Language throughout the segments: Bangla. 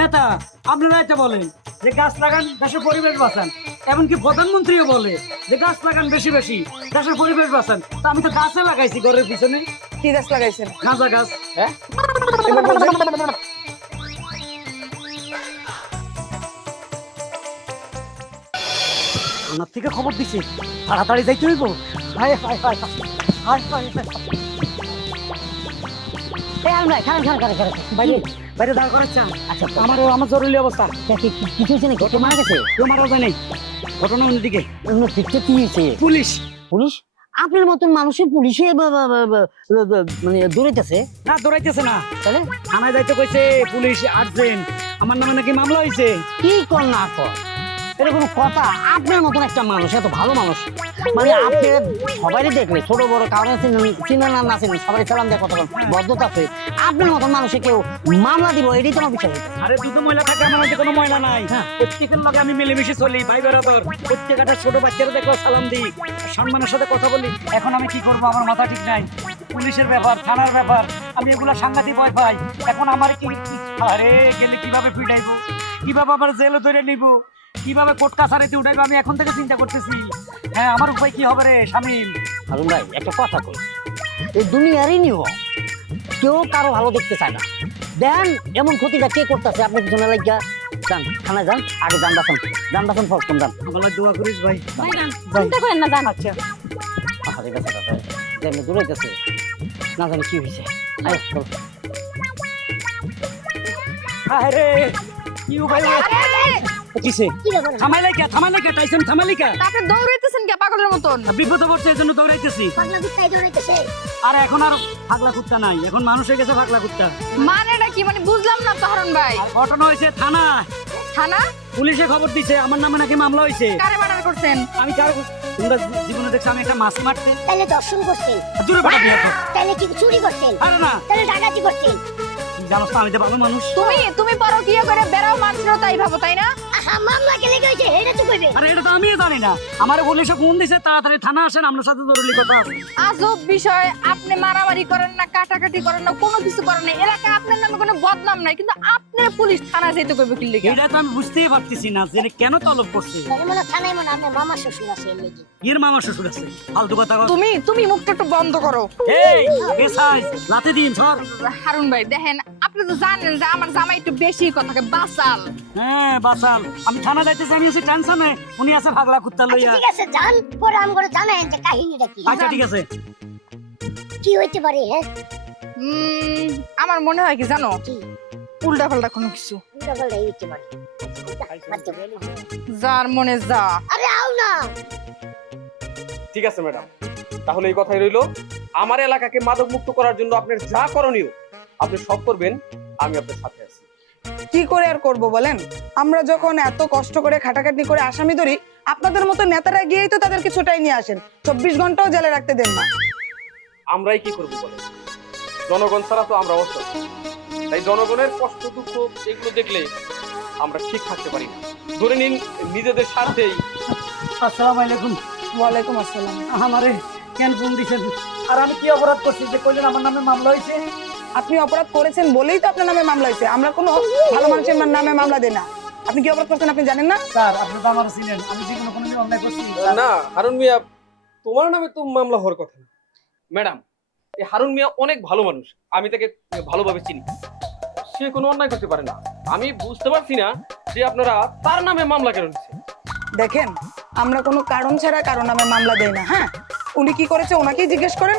নেতা আপনারা এটা বলেন যে গাছ লাগান দেশের পরিবেশ বাঁচান, এমনকি প্রধানমন্ত্রীও বলে যে গাছ লাগান বেশি বেশি দেশের পরিবেশ বাঁচান। তা আমি তো গাছে লাগাইছি ঘরের পিছনে। কি গাছ লাগাইছেন? গাঁজা গাছ। হ্যাঁ, এবার বলছেন। আমার থেকে খবর দিছে, তাড়াতাড়ি যাইতে হইব। হায় হায় হায় হায় হায় হায় হায়। বাইরে বাইরে দাঁড় করাচ্ছেন। আচ্ছা, আমার জরুরি অবস্থা। কিছু হয়েছে নাকি? কেউ মারা গেছে? কেউ মারা যায় নাই, ঘটনা অন্যদিকে। দেখতে কি হয়েছে? পুলিশ। পুলিশ? আপনার মতন মানুষের পুলিশে মানে দৌড়াইতেছে? না দৌড়াইতেছে না, তাহলে থানায় যাইতে কইছে, পুলিশ আসছেন, আমার নামে নাকি মামলা হয়েছে। কি কর না কর, এটা কোনো কথা? আপনার মতন একটা মানুষ, এত ভালো মানুষ, মানে আপনি সবাই দেখলে ছোট বড় কারণে চিনেন আর না চিনেন সবাই সালাম দেয়, কথা ভদ্রতা আছে। আপনার মতন মানুষে কেউ মামলা দিব, এটাই তোমার বিষয়। আরে দুটো ময়লা থাকে, আমার মধ্যে কোনো ময়লা নাই। হ্যাঁ। প্রত্যেকের লগে আমি মিলেমিশে চলি, ভাই বেড়াদর। প্রত্যেকটা ছোট বাচ্চারা দেখো সালাম দিই, সম্মানের সাথে কথা বলি। এখন আমি কি করবো, আমার মাথা ঠিক নাই। পুলিশের ব্যাপার, থানার ব্যাপার, আমি এগুলা সাংঘাতিক ভয় পাই। এখন আমার আরে গেলে কিভাবে পিটাইবো, কিভাবে আমার জেলে ধরে নিব, কিভাবে কোর্ট কাছারিতে উঠাইবো, আমি এখন থেকে চিন্তা করতেছি। হ্যাঁ, আমার উপায় কি হবে রে শামীম? হারুন ভাই একটা কথা কই, এই দুনিয়ারই নিয়ম, কেউ কারো ভালো দেখতে চায় না। দেন এমন ক্ষতিটা কে করতেছে, আপনি পিছনে লাগিয়া যান, থানায় যান, আগে যান বাসন ফরকম যান। আমার দোয়া করিস ভাই। চিন্তা করেন না, জান। আচ্ছা, আরে বেটা দাদা যেমনি দূরাইতেছে, না জানি কি হয়েছে। আয় চল। আরে কি ভাই, কিসে থামাইলাই কে টাইসন, থামাইলাই কে? আপনি দৌড়াইতেছেন কে পাগলের মতন? বিপদে পড়ছে, এই জন্য দৌড়াইতেছি। আর এখন আর ফাগলা কুত্তা নাই, এখন মানুষ হয়ে গেছে ফাগলা কুত্তা। মানেটা কি, মানে বুঝলাম না তো হারুন ভাই। আর ঘটনা হয়েছে থানা, থানা? পুলিশে খবর দিছে আমার নামে নাকি মামলা হয়েছে। কারে মার্ডার করছেন? আমি কার, তোমরা জীবনে দেখছো আমি একটা মাছ মারতে? তাহলে দর্শন করছেন? দূরে পাঠা বিয়ে কর। তাহলে কি চুরি করছেন? আরে না, তাহলে ডাকাতি করছেন? জানোস তো আমি তো ভালো মানুষ। তুমি পরকীয়া করে বেরাও, মানুষরা তাই ভাবো, তাই না? আহা, মামলা কে লেগে হয়েছে এটা তো কইবে। আরে এটা তো আমিও জানি না, আমার পুলিশে ফোন দিছে তাড়াতাড়ি থানা আসেন, আপনার সাথে জরুরি কথা আছে। আজব বিষয়, আপনি মারামারি করেন না, কাটাকাটি করেন না, কোনো কিছু করেন না, এলাকায় আপনার নামে কোনো বদনাম নাই, কিন্তু আপনার পুলিশ থানা যেতে কইবে কি লেগে? এটা তো আমি বুঝতেই পারতেছি না যে কেন তলব করছে। তাহলে মনে থানায় মনে আপনার মামা শ্বশুর আছে এর লেগে। এর মামা শ্বশুর আছে, ফালতু কথা কর। তুমি মুখটা একটু বন্ধ করো। এই গেছাইস লাতে দিন সর। হারুন ভাই দেখেন, আপনি তো জানেন যে আমার জামাই একটু বেশি কথাকে বাসাল। হ্যাঁ বাসাল, আমি থানা যাইতেছি, আমি আছি টেনশনে, উনি আছে ভাগলা কুত্তা আচ্ছা লইয়া। ঠিক আছে, জান পরে আম করে জানেন যে কাহিনীটা কি। আচ্ছা ঠিক আছে। কি হইতে পারে? হ্যাঁ, আমার মনে হয় কি জানো, কি উল্টা পাল্টা কোনো কিছু। উল্টাপাল্টা হইতে পারে? যার মনে যা। আরে আও না। ঠিক আছে ম্যাডাম, তাহলে এই কথাই রইলো। আমার এলাকাকে মাদক মুক্ত করার জন্য আপনার যা করণীয় আপনি সব করবেন, আমি আপনার সাথে আছি। কি করে আর করব বলেন? আমরা যখন এত কষ্ট করে খাটাখাটনি করে আসামি ধরি, আপনাদের মতো নেতারা গিয়েই তো তাদেরকে ছোটাই নিয়ে আসেন, 24 ঘন্টাও জেলে রাখতে দেন না। আমরাই কি করবো বলেন? জনগণ ছাড়া তো আমরা অসহায়। তাই জনগণের কষ্ট দুঃখ এগুলো দেখলে আমরা ঠিক থাকতে পারি না। ধরে নিন নিজেদের স্বার্থেই। আসসালামু আলাইকুম। ওয়ালাইকুম আসসালাম। আমারে কেন ফোন দিছেন? আর আমি কি অপরাধ করছি যে কইলেন আমার নামে মামলা হয়েছে? আপনি অপরাধ করেছেন বলেই তো আপনার নামে মামলা হয়েছে। আমরা কোনো ভালো মানুষের নামে মামলা দেই না। আপনি কি অপরাধ করছেন আপনি জানেন না? স্যার আপনি তো আমার ছিলেন, আমি জীবনে কোনোদিন অন্যায় করছি? না হারুন মিয়া, তোমার নামে তো মামলা হওয়ার কথা না। ম্যাডাম, এই হারুন মিয়া অনেক ভালো মানুষ, আমি তাকে ভালোভাবে চিনি। সে কোনো অন্যায় করতে পারে না। আমি বুঝতে পারছি না যে আপনারা তার নামে মামলা কেন নিচ্ছেন। দেখেন, আমরা কোনো কারণ ছাড়া কারো নামে মামলা দেই না। হ্যাঁ, উনি কি করেছে ওনাকেই জিজ্ঞেস করেন।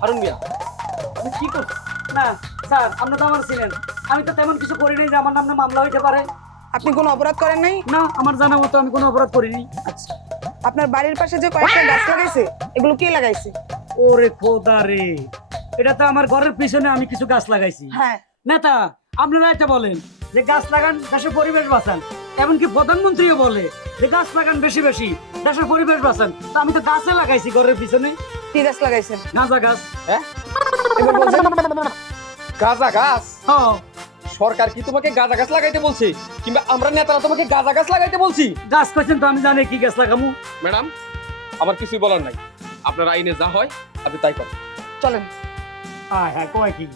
হারুন মিয়া, আপনি কি করছেন? না স্যার, আপনি তো আমার ছিলেন, আমি তো তেমন কিছু করিনি যে আমার নামে মামলা হইতে পারে। আপনি কোনো অপরাধ করেন নাই? না, আমার জানা মতো আমি কোনো অপরাধ করিনি। আচ্ছা, আপনার বাড়ির পাশে যে কয়েকটা গাছ লাগাইছে, এগুলো কে লাগাইছে? ওরে খোদা রে, এটা তো আমার ঘরের পিছনে আমি কিছু গাছ লাগাইছি। হ্যাঁ, নেতা আপনারা এটা বলেন যে গাছ লাগান দেশের পরিবেশ বাঁচান, এমনকি প্রধানমন্ত্রীও বলে যে গাছ লাগান বেশি বেশি দেশের পরিবেশ বাঁচান। তো আমি তো গাছে লাগাইছি ঘরের পিছনে। কি গাছ লাগাইছেন? গাঁজা গাছ। হ্যাঁ, এবার বলছেন গাঁজা গাছ? হ্যাঁ। সরকার কি তোমাকে গাঁজা গাছ লাগাইতে বলছে, কিংবা আমরা নেতারা তোমাকে গাঁজা গাছ লাগাইতে বলছি? গাছ কইছেন তো আমি জানি কি গাছ লাগামু। ম্যাডাম, আমার কিছুই বলার নাই। আপনার আইনে যা হয় আপনি তাই করেন। চলেন। হ্যাঁ হ্যাঁ, কয় কি